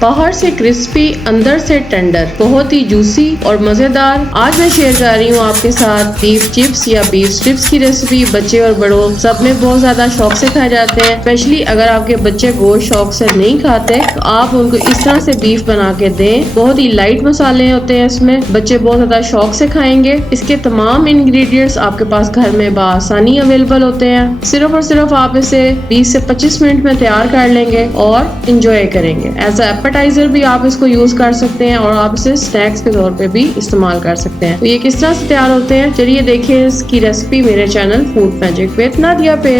बाहर से क्रिस्पी, अंदर से टेंडर, बहुत ही जूसी और मजेदार। आज मैं शेयर कर रही हूँ आपके साथ बीफ चिप्स या बीफ स्ट्रिप्स की रेसिपी। बच्चे और बड़ों सब में बहुत ज्यादा शौक से खाए जाते हैं। स्पेशली अगर आपके बच्चे गोश्त शौक से नहीं खाते तो आप उनको इस तरह से बीफ बना के दें। बहुत ही लाइट मसाले होते हैं इसमें, बच्चे बहुत ज्यादा शौक से खाएंगे। इसके तमाम इंग्रेडिएंट्स आपके पास घर में बआसानी अवेलेबल होते हैं। सिर्फ और सिर्फ आप इसे 20 से 25 मिनट में तैयार कर लेंगे और इंजॉय करेंगे। एज एपेटाइजर भी आप इसको यूज कर सकते हैं और आप इसे स्नैक्स के तौर पे भी इस्तेमाल कर सकते हैं। तो ये किस तरह से तैयार होते हैं, चलिए देखिए इसकी रेसिपी मेरे channel food magic with Nadia पे।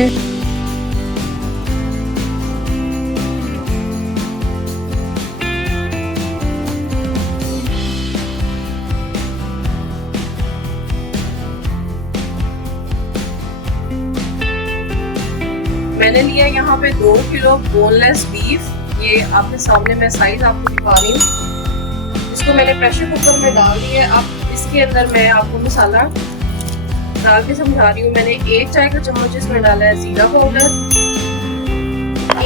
मैंने लिया यहाँ पे 2 किलो बोनलेस बीफ। ये आपके सामने मैं साइज आपको दिखा रही हूँ। इसको मैंने प्रेशर कुकर में डाल दिया। अब इसके अंदर मैं आपको मसाला डाल के समझा रही हूँ। मैंने 1 चाय का चम्मच इसमें डाला है जीरा पाउडर,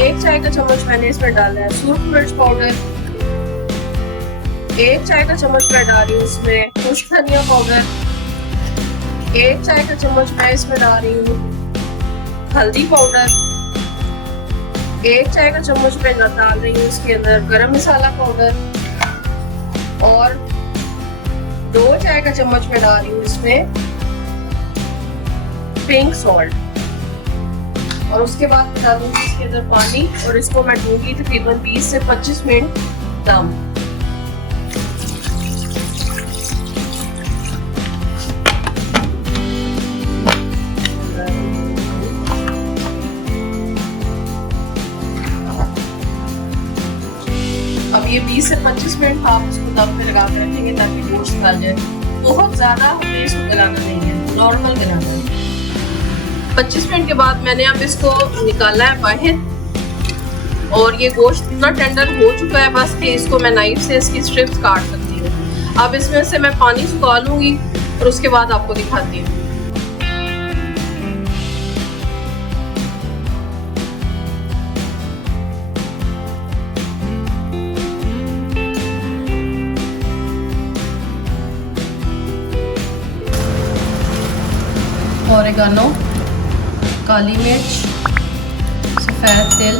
1 चाय का चम्मच मैंने इसमें डाला है सूरख मिर्च पाउडर, 1 चाय का चम्मच मैं डाल रही हूँ इसमें खुश्क धनिया पाउडर, 1 चाय का चम्मच मैं इसमें डाल रही हूँ हल्दी पाउडर, 1 चाय का चम्मच मैं डाल रही हूँ इसके अंदर गरम मसाला पाउडर और 2 चाय का चम्मच मैं डाल रही हूँ इसमें पिंक सॉल्ट। और उसके बाद मैं डालूंगी इसके अंदर पानी और इसको मैं दूंगी तकरीबन 20 से 25 मिनट दम। अब ये 20 से 25 मिनट आप इसको दम पे लगा कर रखेंगे ताकि गोश्त गल जाए। बहुत ज्यादा हमें इसको गलाना नहीं है, नॉर्मल गलाना है। 25 मिनट के बाद मैंने अब इसको निकाला है बाहर और ये गोश्त इतना टेंडर हो चुका है बस कि इसको मैं नाइफ से इसकी स्ट्रिप्स काट सकती हूँ। अब इसमें से मैं पानी सुखा लूंगी और उसके बाद आपको दिखाती हूँ। ऑरिगेनो, काली मिर्च, सफ़ेद तिल,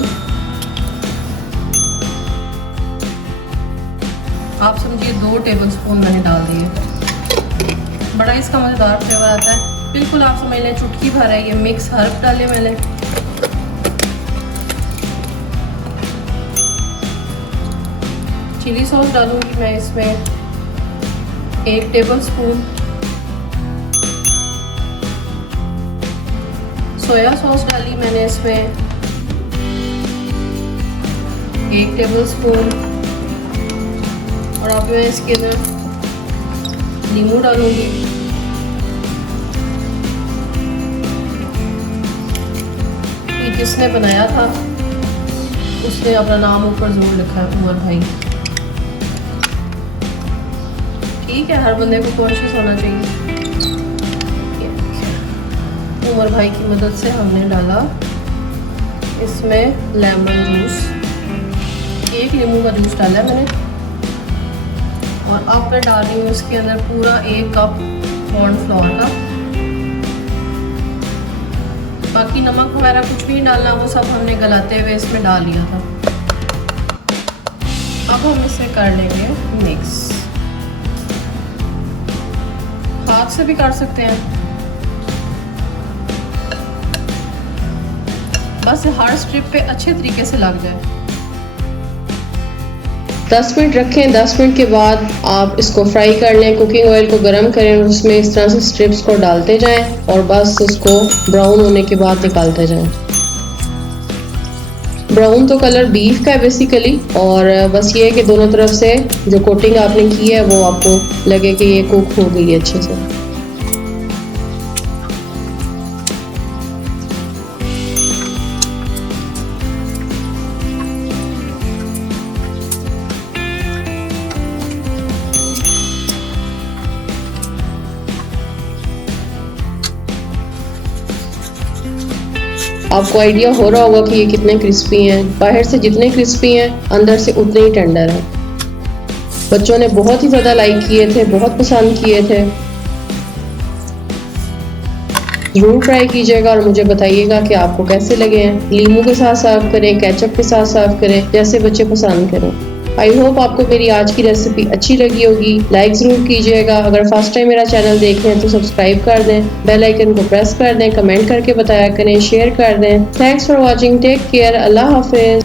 आप समझिए 2 टेबलस्पून मैंने डाल दिए। बड़ा इसका मज़ेदार फ्लेवर आता है। बिल्कुल आप समझ लें चुटकी भर है। ये मिक्स हर्ब डाले मैंने। चिली सॉस डालूंगी मैं इसमें 1 टेबलस्पून, सोया सॉस डाली मैंने इसमें 1 टेबलस्पून और अब मैं इसके अंदर नींबू डालूंगी। ये जिसने बनाया था उसने अपना नाम ऊपर जरूर लिखा है, उमर भाई। ठीक है, हर बंदे को कॉन्शियस होना चाहिए। उमर भाई की मदद से हमने डाला इसमें लेमन जूस, 1 नींबू का जूस डाला है मैंने। और अब मैं डाल रही हूँ इसके अंदर पूरा 1 कप कॉर्नफ्लोर का। बाकी नमक वगैरह कुछ भी नहीं डालना, वो सब हमने गलाते हुए इसमें डाल लिया था। अब हम इसे कर लेंगे मिक्स। हाथ से भी कर सकते हैं, बस हर स्ट्रिप पे अच्छे तरीके से लग जाए। 10 मिनट रखें। 10 मिनट के बाद आप इसको फ्राई कर लें। कुकिंग ऑयल को गर्म करें और उसमें इस तरह से स्ट्रिप्स को डालते जाएं और बस इसको ब्राउन होने के बाद निकालते जाएं। ब्राउन तो कलर बीफ का है बेसिकली, और बस ये है कि दोनों तरफ से जो कोटिंग आपने की है वो आपको लगे कि ये कुक हो गई है अच्छे से। आपको आइडिया हो रहा होगा कि ये कितने क्रिस्पी हैं। बाहर से जितने क्रिस्पी हैं अंदर से उतने ही टेंडर हैं। बच्चों ने बहुत ही ज़्यादा लाइक किए थे, बहुत पसंद किए थे। ज़रूर ट्राई कीजिएगा और मुझे बताइएगा कि आपको कैसे लगे हैं। लीमू के साथ सर्व करें, केचप के साथ सर्व करें, जैसे बच्चे पसंद करें। आई होप आपको मेरी आज की रेसिपी अच्छी लगी होगी। लाइक ज़रूर कीजिएगा। अगर फर्स्ट टाइम मेरा चैनल देख रहे हैं तो सब्सक्राइब कर दें, बेल आइकन को प्रेस कर दें, कमेंट करके बताया करें, शेयर कर दें। Thanks for watching, take care, अल्लाह हाफिज़।